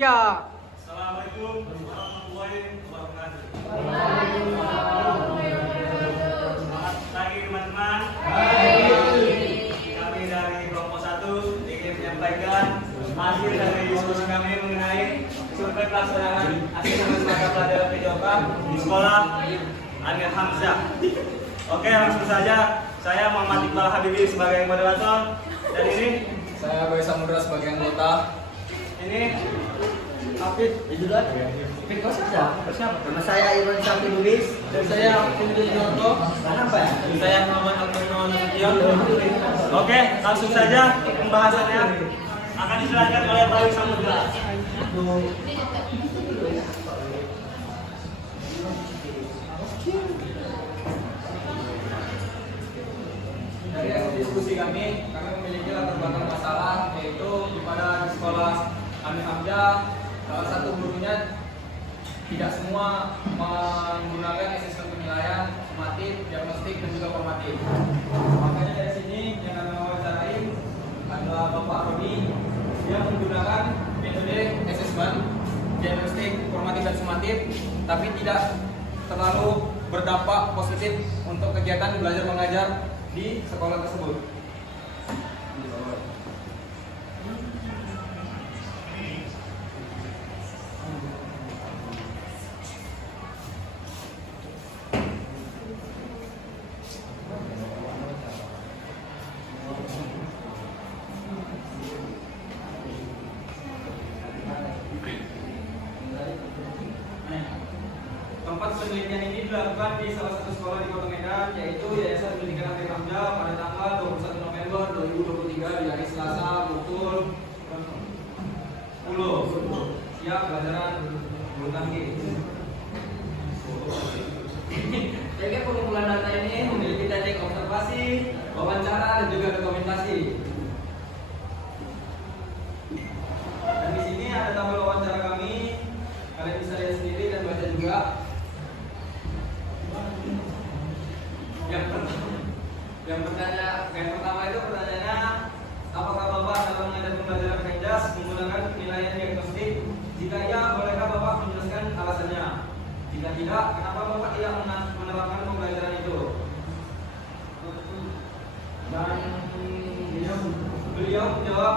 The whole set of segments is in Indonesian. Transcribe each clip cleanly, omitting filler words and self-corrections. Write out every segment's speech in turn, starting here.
3. Assalamualaikum warahmatullahi wabarakatuh. Selamat pagi teman-teman. Kami dari kelompok 1 ingin menyampaikan hasil dari diskusi kami mengenai survei pelaksanaan asesmen bakat pelajaran PJOK di sekolah Amir Hamzah. Oke, langsung saja. Saya Muhammad Iqbal Habibi sebagai moderator, dan ini saya Bayu Samudra sebagai anggota. ini Hafid Ijulat. Nama saya Iwan Syafri Lubis. Dan saya Abdul Jonto. Kenapa ya? Saya Muhammad Al-Qurno Nasution. Oke, langsung saja pembahasannya akan dijelaskan oleh Bayu Samudra. Dari hasil diskusi kami memiliki latar belakang masalah, yaitu di mana di sekolah Amir Hamzah salah satu gurunya tidak semua menggunakan asesmen penilaian sumatif, diagnostik, dan juga formatif. Makanya dari sini yang kami wawancarai adalah Bapak Rodi yang menggunakan metode asesmen, diagnostik, formatif, dan sumatif, tapi tidak terlalu berdampak positif untuk kegiatan belajar mengajar di sekolah tersebut. Tempat penelitian ini dilakukan di salah satu sekolah di Kota Medan, yaitu Yayasan Pendidikan Amir Hamzah pada tanggal 21 November 2023 di hari Selasa pukul 10. Siap pelajaran bulu tangkis. Jadi pengumpulan data ini memiliki teknik observasi, wawancara, dan juga dokumentasi. Dan di sini ada tabel wawancara kami. Kalian bisa lihat sendiri dan baca juga. Yang pertama itu pertanyaannya, apakah Bapak dalam mengajar pembelajaran PENJAS menggunakan penilaian diagnostik? Jika iya, bolehkah Bapak menjelaskan alasannya? Jika tidak, kenapa Bapak tidak menerapkan pembelajaran itu? Dan beliau menjawab,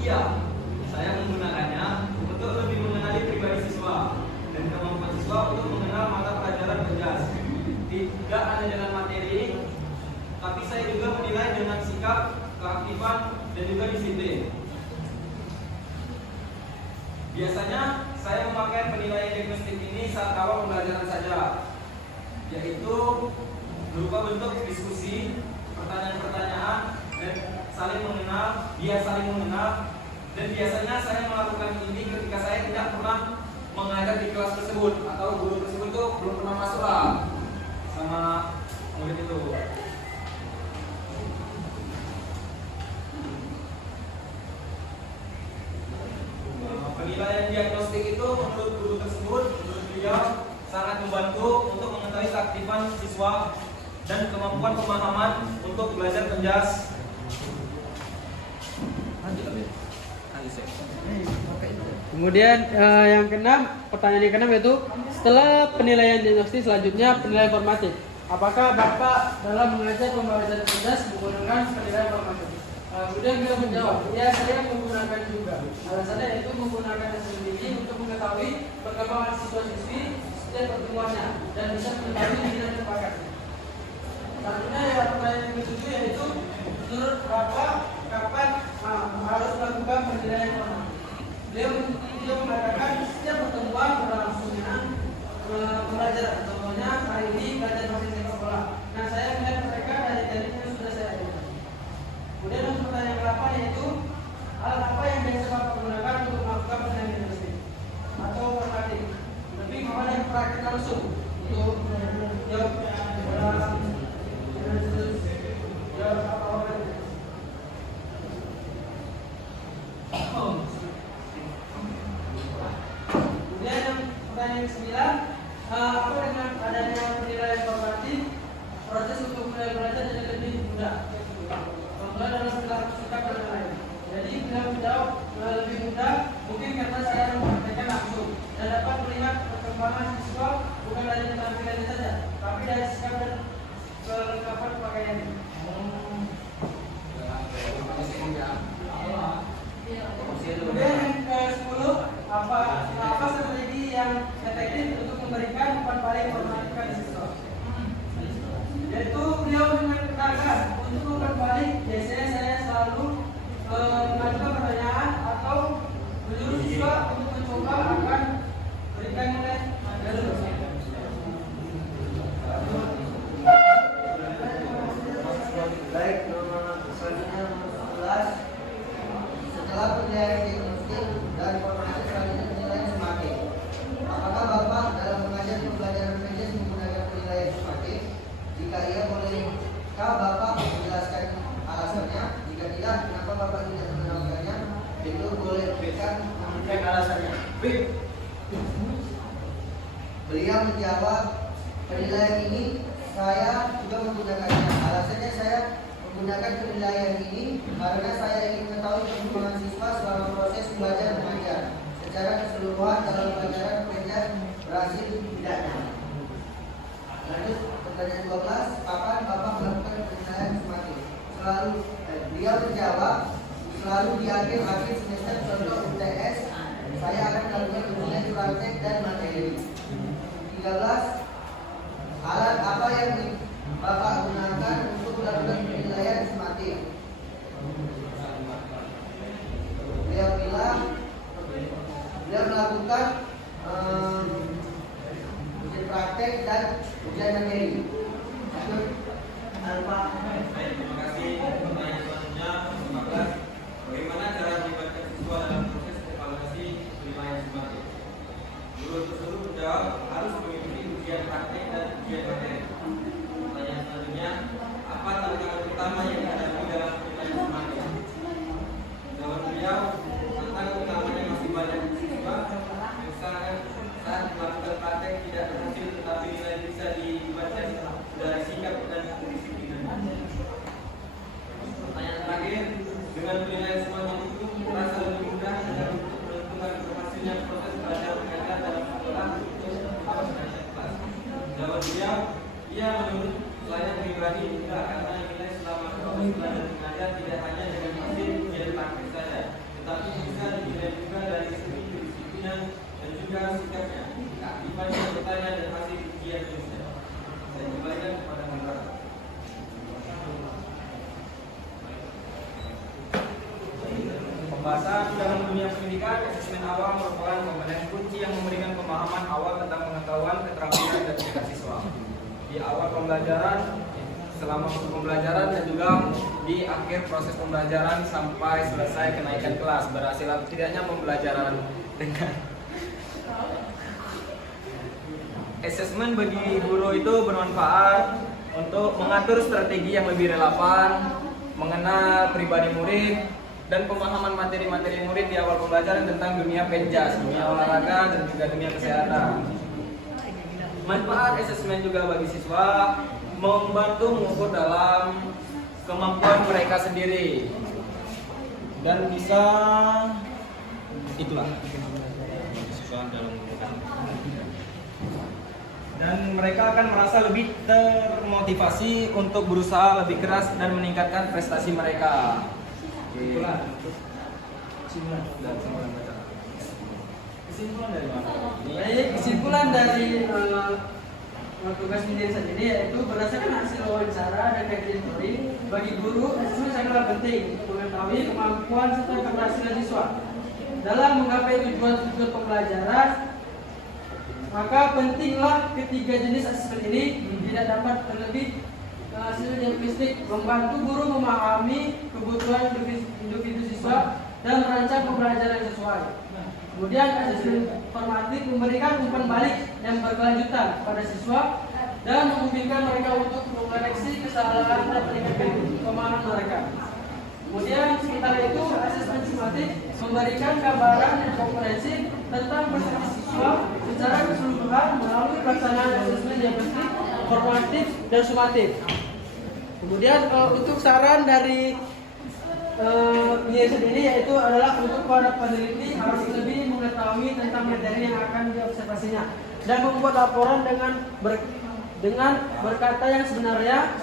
iya, saya menggunakannya untuk lebih mengenali pribadi siswa dan kemampuan siswa untuk mengenal mata pelajaran PENJAS. Tidak hanya dengan materi, tapi saya juga menilai dengan sikap, keaktifan, dan juga disiplin. Biasanya saya memakai penilaian diagnostik ini saat awal pembelajaran saja, yaitu berupa bentuk diskusi, pertanyaan-pertanyaan, dan saling mengenal, dan biasanya saya melakukan ini ketika saya tidak pernah mengajar di kelas tersebut atau guru tersebut itu belum pernah masuk sama murid itu. Penilaian diagnostik itu menurut guru tersebut, menurut beliau sangat membantu untuk mengetahui keaktifan siswa dan kemampuan pemahaman untuk belajar PENJAS. Kemudian yang keenam, pertanyaan yang keenam yaitu setelah penilaian diagnostik selanjutnya penilaian formatif. Apakah Bapak dalam mengajar pembelajaran PENJAS menggunakan penilaian formatif? Kemudian beliau menjawab, ya saya menggunakan juga. Alasannya yaitu menggunakan hasil ini untuk mengetahui perkembangan siswa-siswi setiap pertemuannya dan bisa mengetahui minat dan bakatnya. Selanjutnya ya, pertanyaan yang ketujuh yaitu menurut Bapak kapan harus melakukan penilaian formatif? Beliau mengatakan setiap pertemuan berlangsungnya pembelajaran. Contohnya hari ini belajar bahasa Inggris sekolah. Nah, saya melihat mereka dari yang sudah saya ajarkan. Kemudian untuk pertanyaan ke-8 yaitu hal apa yang biasa Bapak gunakan untuk melakukan penilaian diagnostik atau formatif? Lebih kepada yang praktik langsung untuk jawab apa-apa. Kemudian yang pertanyaan ke-9, apa dengan adanya penilaian formatif, proses untuk mulai belajar jadi lebih mudah? Contohnya dalam sikap dan lain. Jadi beliau menjawab lebih mudah mungkin karena saya memakai apa strategi yang efektif untuk memberikan umpan balik formatif kepada siswa? Yaitu beliau mengatakan untuk umpan balik biasanya saya selalu mengajukan pertanyaan atau menyuruh siswa untuk mencoba akan berikan nilai dari Baik, selanjutnya nomor 11. Setelah penilaian diagnostik dan informasi selanjutnya penilaian sumatif. Apakah Bapak dalam mengajar pembelajaran PJS menggunakan penilaian sumatif? Jika iya, bolehkah Bapak menjelaskan alasannya? Jika tidak, kenapa Bapak tidak menerapkannya? Itu boleh berikan alasannya. Beliau menjawab, penilaian ini saya juga menggunakannya. Alasannya saya menggunakan penilaian ini karena saya ingin mengetahui perkembangan siswa selama proses belajar mengajar secara keseluruhan dalam pelajaran PJS berhasil tidaknya. Lanjut pertanyaan 12, kapan Bapak melakukan penilaian sumatif? Beliau menjawab, selalu di akhir semester contoh UTS saya akan melakukan penilaian praktek dan materi. 13, alat apa yang Bapak gunakan untuk melakukan penilaian sumatif? Beliau bilang, beliau melakukan ujian praktek dan ujian materi. Alfa. Terima kasih. Pertanyaan selanjutnya 15. Bagaimana cara melibatkan siswa dalam proses evaluasi penilaian sumatif? Guru tersebut menjawab harus mengikuti ujian praktek dan ujian materi. Pertanyaan selanjutnya, apa tantangan utama yang dihadapi dalam penilaian sumatif? Jawaban beliau, tantangan utamanya masih banyak siswa. Misalkan saat melakukan praktek tidak berhasil, tetapi nilai bisa dibaca dari sikap dan kedisiplinan. Pertanyaan terakhir, dengan penilaian semacam itu merasa lebih mudah dan untuk menentukan berhasilnya proses belajar mengajar dalam sekolah atau mengajar kelas. Jawaban beliau, ia menurut saya pribadi juga karena nilai selama proses belajar mengajar tidak hanya dengan hasil ujian praktik saja, tetapi bisa dinilai juga dari segi kedisiplinan dan juga sikapnya, keaktifan bertanya dan hasil ujian tulisnya. Saya kembalikan kepada moderator. Pembahasan dalam dunia pendidikan, asesmen awal merupakan komponen kunci yang memberikan pemahaman awal tentang pengetahuan, keterampilan, dan tingkat siswa di awal pembelajaran, selama pembelajaran, dan juga di akhir proses pembelajaran sampai selesai kenaikan kelas. Berhasil atau tidaknya pembelajaran dengan asesmen bagi guru itu bermanfaat untuk mengatur strategi yang lebih relevan, mengenal pribadi murid, dan pemahaman materi-materi murid di awal pembelajaran tentang dunia penjas, dunia olahraga, dan juga dunia kesehatan. Manfaat asesmen juga bagi siswa membantu mengukur dalam kemampuan mereka sendiri dan bisa itulah siswa dalam dan mereka akan merasa lebih termotivasi untuk berusaha lebih keras dan meningkatkan prestasi mereka. Kesimpulan dari mana? Baik, kesimpulan dari tugas menjadi saja ini yaitu berdasarkan hasil wawancara dan kajian teori, bagi guru asesmen sangatlah penting untuk mengetahui kemampuan serta keberhasilan siswa dalam menggapai tujuan-tujuan pembelajaran. Maka pentinglah ketiga jenis asesmen ini tidak dapat terlebih hasil diagnostik, membantu guru memahami kebutuhan individu siswa dan merancang pembelajaran yang sesuai. Kemudian asesmen formatif memberikan umpan balik yang berkelanjutan pada siswa dan memungkinkan mereka untuk mengoreksi kesalahan dan meningkatkan pemahaman mereka. Kemudian sementara itu asesmen sumatif memberikan gambaran yang komprehensif tentang prestasi siswa secara keseluruhan melalui pelaksanaan asesmen diagnostik, formatif, dan sumatif. Kemudian untuk saran dari peneliti ini yaitu adalah untuk para peneliti harus lebih mengetahui tentang materi yang akan diobservasinya dan membuat laporan dengan berkata yang sebenarnya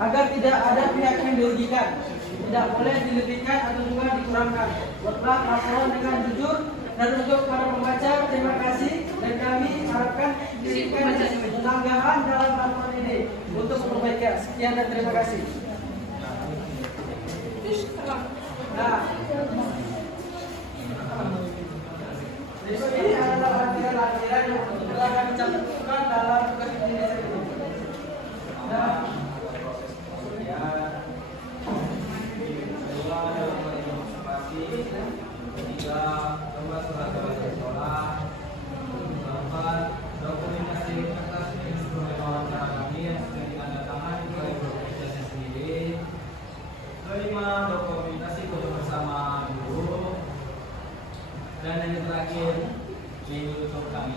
agar tidak ada pihak yang dirugikan. Tidak boleh dilebihkan atau juga dikurangkan. Buatlah laporan dengan jujur Dan untuk para pembaca, terima kasih dan kami harapkan diberikan penanggahan dalam laporan ini untuk memperbaiki. Sekian dan terima kasih. Nah, ini adalah lampiran-lampiran yang telah kami cantumkan dalam tugas ini. Nah, dokumentasi kertas instrumen wawancara kami yang sudah ditandatangani oleh organisasi sendiri. 5. Dokumentasi foto bersama guru. Dan yang terakhir di YouTube kami.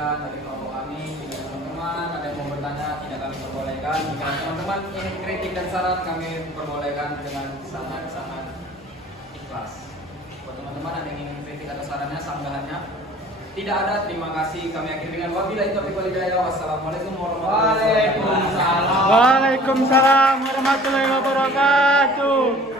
Dari kelompok kami, jika teman-teman ada yang mau bertanya, tidak kami perbolehkan. Jika teman-teman ingin kritik dan saran, kami perbolehkan dengan sangat-sangat ikhlas. Buat teman-teman ada yang ingin kritik atau sarannya, sanggahannya, tidak ada. Terima kasih. Kami akhiri dengan wabillahi taufiq wal hidayah. Wassalamualaikum warahmatullahi wabarakatuh. Waalaikumsalam warahmatullahi wabarakatuh.